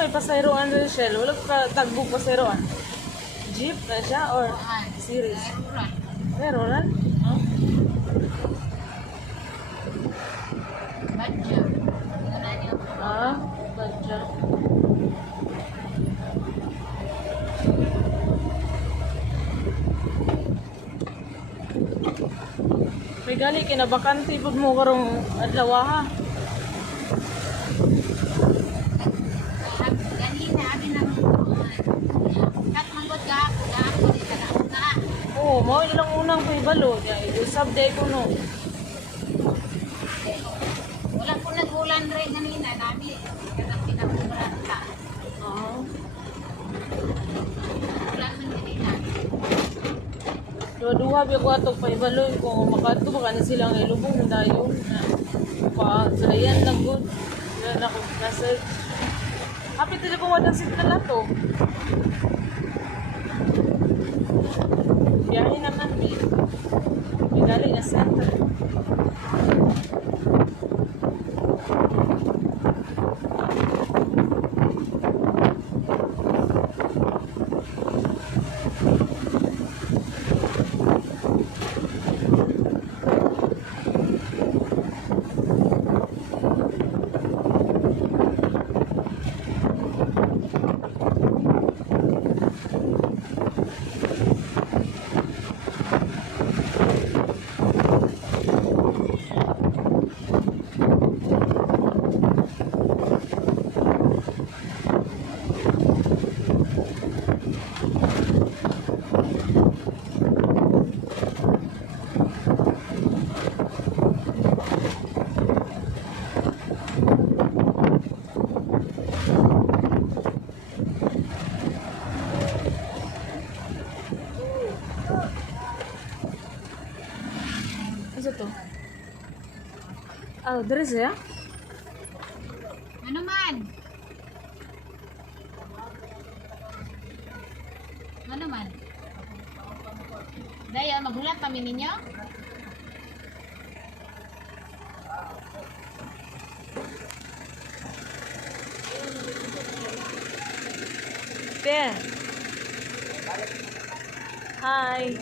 May pasayroan rin siya. Wala ka tagbog pasayroan. Jeep na siya or series? Pero ran? Badya. Badya. May gali kinabakante pud mo karong adlaw ha. Oo, mao ilang unang pahibalo. Usab day ko no. Wala po nag-ulan rin kanina namin. Kanang pinakuran ka. Oo. Ulan man kanina. Duha biya ko atong pahibalo. Kung makato baka na silang ilubong na dayon. Pa, sulayan lang good. Wala na akong message. Happy tila ko wadang signal na to. Biyahe naman eh. May galing na center. Ano to? Oh, there is ya? Ano man? Ano man? Daya, maghulat kami ninyo? There. Hi.